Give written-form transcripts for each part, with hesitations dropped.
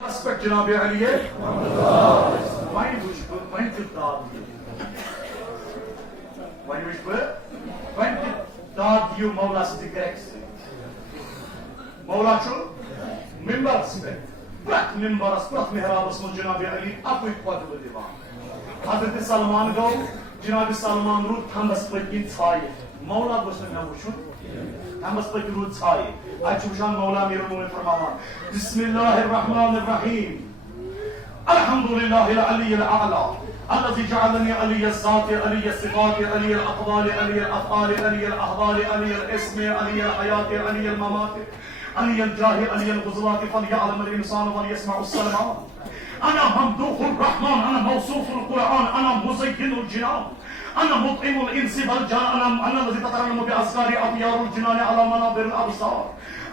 Respect Janabi Ali. Why did Dad you Mawla Sidi correct? Mawla Chu? Member respect. Prat member respect Mihrab Asma Janabi Ali. Apu Iqwat with Divan. Hazrat Salman go, Janabi Salman Root, Thomas Pekin Tsai. Mawla was the Nabushun. Thomas Pekin Root Tsai. Ajushan Mawla Mirun Farmawan. Bismillah ar-Rahman ar-Rahim. Alhamdulillah al-Ali al-A'la. الذي جعلني علي الذات علي الصفات علي الأقوال علي الأفعال علي الأحوال علي الاسم علي الحياة علي الممات علي الجاه علي الغزوات فليعلم الإنسان وليسمع السلام. أنا ممدوح الرحمن أنا موصوف القرآن أنا مزين الجنان أنا مطعم الإنس والجان أنا الذي تترنم بأذكار أطيار الجنان على منابر الأبصار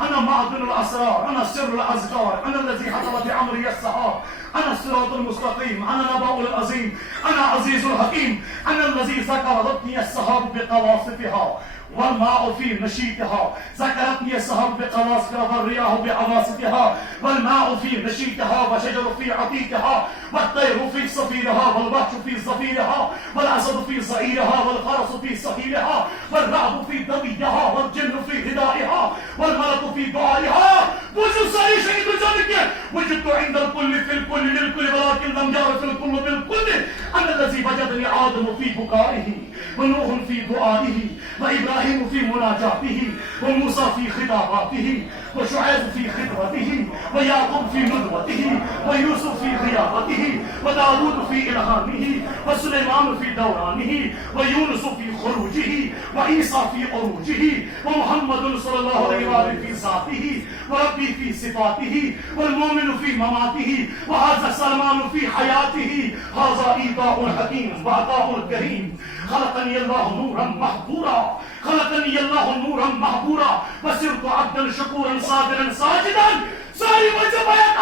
أنا معدن الأسرار أنا سر الأذكار أنا الذي حضر بعمري السحار أنا الصراط المستقيم أنا نبأ العظيم أنا عزيز الحكيم أنا الذي ذكرتني السحاب بقواصفها والماء في نشيطها ذكرتني السحاب بقواصفها والرياح بعواصفها والماء في نشيطها والشجر في عتيقها والطير في صفيرها والوحش في زفيرها والأسد في زئيرها والفرس في سهيلها والرعد في دميها والجن في هدائها والملك في دعائها. وجد ساري شهيد ذلك وجدت عند الكل في الكل للكل ولكن لم يعرف الكل بالكل. أنا الذي وجدني آدم في بكائه ونوح في دعائه وإبراهيم في مناجاته وموسى في خطاباته وشعيب في خطبته ويعقوب في ندوته ويوسف في غيابته وداود في إلهامه وسليمان في دورانه ويونس في خروجه وعيسى في عروجه ومحمد صلى الله عليه وآله في ذاته وربي في صفاته والمؤمن في مماته وهذا سلمان في حياته. هذا إيضاء الحكيم وعطاء الكريم. خلقني الله نورا محبورا خلقني الله نورا محبورا وصرت عبدا شكورا صابرا ساجدا. ساري وجه بيان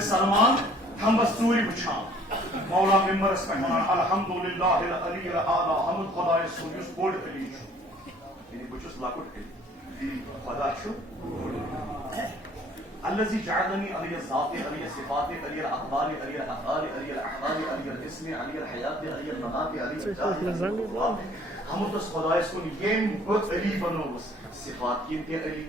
Salman Thambas Suri Buchan Mawla member respect Alhamdulillah al-Ali al-A'la Hamd Khuda Yus Bod Ali Ini Buchus Lakut Ali Khuda Shu الذي جعلني علي الذات علي الصفات علي الأقوال علي الأفعال علي الأحوال علي الاسم علي الحياة علي الممات علي الجاه Hamd Khuda Yus Yem Bud Ali Banus Sifat Kinte Ali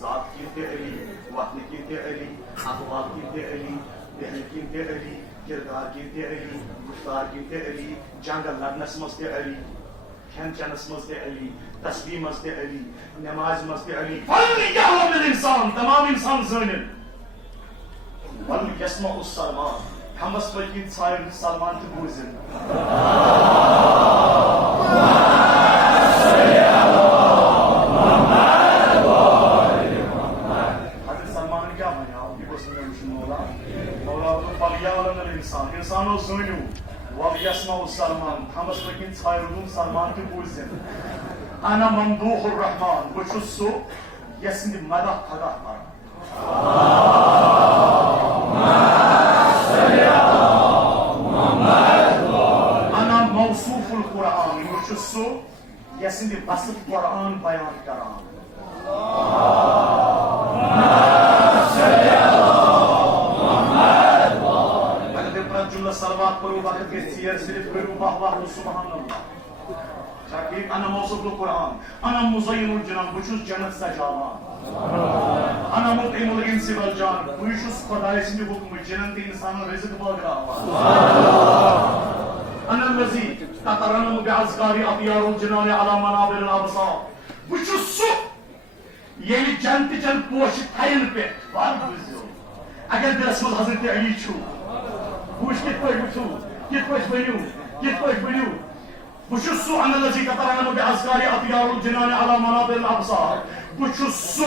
ذات كنت علي وحد كنت علي أخبار كنت علي دهن كنت علي كردار كنت علي گفتار كنت علي جنگل لڑنس مست علي کھین چنس مست علي تسبیح مست علي نماز مست علي فليعلم الإنسان تمام إنسان زانن وليسمع السلمان Hamas بلكين صاير Salman تبوزن İnsan o zönü ve yasma Salman Hamas Pekin Sayrulum Salman ki bulzen ana mamduhur Rahman buçusu yasindi madah kadah var ana mevsuful Kur'an buçusu yasindi basıp Kur'an bayan karan salvat kuru vakit geçiyor sirif kuru vah subhanallah. Şakir ana mevsuful Kur'an ana muzayyinul cinan buçuz cennet secava ana mut'imul insi vel can buçuz Khudaysindi hukmu cennet insanın rızık bağırava ana lezi tataranamu bi azkari atyarul cinani ala manabiril absar buçuz su yeni cennet cennet boşu tayin pe var buzu agar Resul Hazreti Ali çu Bush git koş beniu. Buçusu analazi kataranamu bi azkari atyarul cinani ala manabiril absar. Buçusu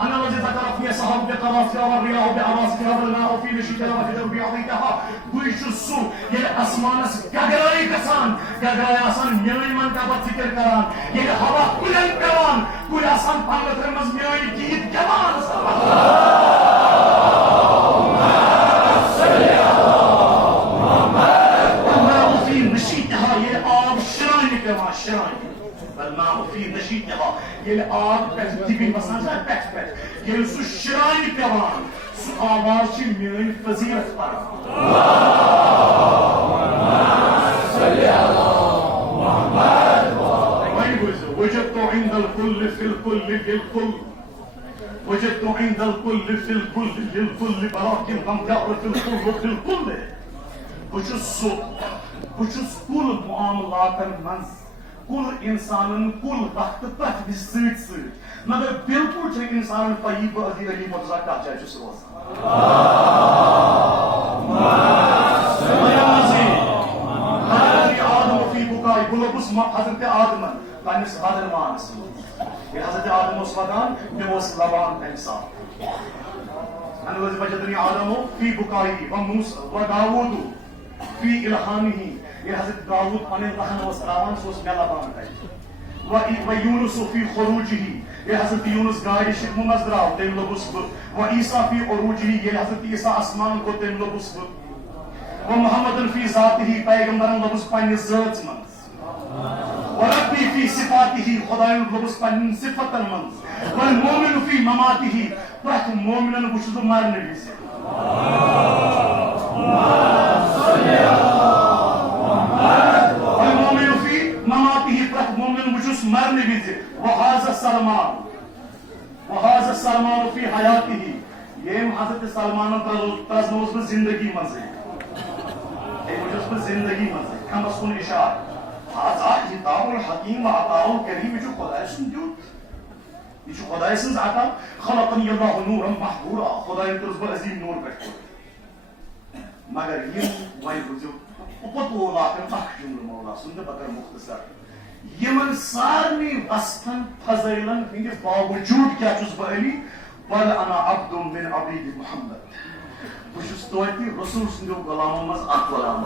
أنا الذي ذكر في صحاب بقرافها والرياح بعواصفها والماء في نشيدها وفي بيضيتها ويش السوء يلي أسمانس كغراي كسان كغراي أسان ميوي من كابت فكر كران يلي هوا كلن كوان كل أسان پانگت رمز ميوي جيد كمان والماء في نشيدها يلي آب شراين كمان شراين الماء في نشيدها يلي آب تبين بسانجا بيت بيت يلي سو شراين كمان سو آواز شي ميوي فزيرت پرا وجدت عند الكل في الكل للكل وجدت عند الكل في الكل للكل ولكن لم يعرف الكل في الكل بچس كل معاملات منز كل انسان كل وقت پت سۭتۍ سۭتۍ مگر بالکل چھِ انسان پایی بہٕ علی علی مرزا کتھ جایہِ چھُس روزان آدم فی بُکائی بہٕ لوٚگُس حضرت آدمن پننِس بدرمانس ییٚلہِ حضرت آدم اوس وَدان مےٚ اوس لبان تمہِ ساتہٕ أنا الذي وجدني آدم في بُکائی وداوود في إلحامه ییٚلہِ حضرت داوود پنٕنۍ لہن اوس تراوان سُہ اوس مےٚ لبان تتہِ ويونس في خروجه ییٚلہِ حضرت یوٗنس گاڑِ شِکمہٕ منٛز درٛاو تٔمۍ لوٚبُس بہٕ وعیٖسا في عروجه ییٚلہِ حضرت عیٖسا آسمانن کوٚر تٔمۍ لوٚبُس بہٕ ومحمد في ذاته پیغمبرن لوٚبُس پننہِ ذٲژ منٛز وربي في صفاته خداين لوٚبُس پننٮ۪ن صفتن منٛز والمؤمن في مماته پرٛٮ۪تھ مومنن وٕچھُس بہٕ مرنہٕ وِزِ والمؤمن في مماته پرٛٮ۪تھ مومنن وٕچھُس مرنہٕ وِزِ وهذا السلمان في حياته يم حضرت سلمانن پرٛزنووُس بہٕ زندگی منٛزٕے أمۍ وٕچھُس بہٕ زندگی منٛزٕے کھمبس کُن اِشارٕ هذا كتاب الحكيم وعطاء الكريم يجو خداي سُنٛد دیُت یہِ چھُ خداي سٕنٛز عطا خلقني الله نورا محبورا خداين کوٚرُس بہٕ عظیٖم نور پٮ۪ٹھ مگر یِم وۄنۍ بوٗزِو پوٚتہٕ واتن اکھ جملہٕ مولا سُنٛد بہٕ کرٕ مختصر یِمن سارنٕے وصفن فضٲیلن ہٕنٛدِ باوجوٗد کیٛاہ چھُس بہٕ علی بل انا عبد من عبید محمد بہٕ چھُس توتہِ رسول سٕنٛدیو غلامو منٛز اکھ غلام